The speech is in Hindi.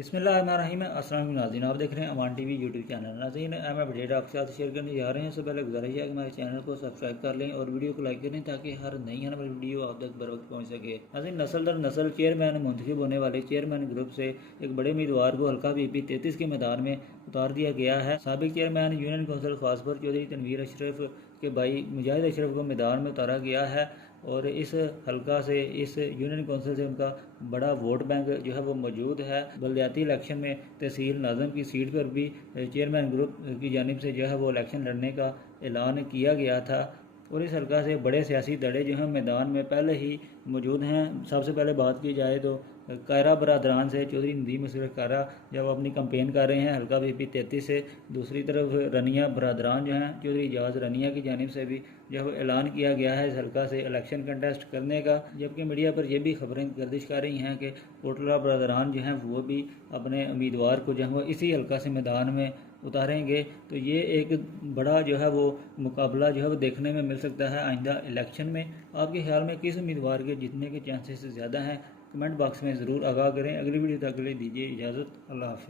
बिस्मिल्लाहिर्रहमानिर्रहीम। अस्सलाम वालेकुम नाज़रीन, आप देख रहे हैं अमान टीवी यूट्यूब चैनल। नाज़रीन, मैं अपडेट आपके साथ शेयर करने जा रहे हैं। उससे पहले गुजारिश है कि हमारे चैनल को सब्सक्राइब कर लें और वीडियो को लाइक करें ताकि हर नई आने वाली वीडियो आप तक बर वक्त पहुँच सके। नाज़रीन, नस्ल दर नस्ल चेयरमैन मुंतखब होने वाले चेयरमैन ग्रुप से एक बड़े उम्मीदवार को हल्का BP 33 के मैदान में उतार दिया गया है। साबिक chairman union council Khaspur Chaudhry Tanveer Ashraf के भाई मुजाहिद अशरफ को मैदान में उतारा गया है और इस हल्का से, इस यूनियन कौंसिल से उनका बड़ा वोट बैंक जो है वो मौजूद है। बलदियाती इलेक्शन में तहसील नाज़म की सीट पर भी चेयरमैन ग्रुप की जानिब से जो है वो इलेक्शन लड़ने का ऐलान किया गया था और इस हल्का से बड़े सियासी धड़े जो हैं मैदान में पहले ही मौजूद हैं। सबसे पहले बात की जाए तो कायरा बरादरान से चौधरी नदीम अशरफ कायरा जब अपनी कंपेन कर रहे हैं हल्का BP 33 से। दूसरी तरफ रनिया बरादरान जो हैं चौधरी एजाज रनिया की जानिब से भी जब ऐलान किया गया है इस हल्का से इलेक्शन कंटेस्ट करने का, जबकि मीडिया पर यह भी खबरें गर्दिश कर रही हैं कि कोटला बरादरान जो हैं वो भी अपने उम्मीदवार को जो है वो इसी हल्का से मैदान में उतारेंगे। तो ये एक बड़ा जो है वो मुकाबला जो है वो देखने में मिल सकता है आइंदा इलेक्शन में। आपके ख्याल में किस उम्मीदवार के जीतने के चांसेस ज़्यादा हैं? कमेंट बॉक्स में ज़रूर आगाह करें। अगली वीडियो तक के लिए दीजिए इजाज़त। अल्लाह हाफ़िज़।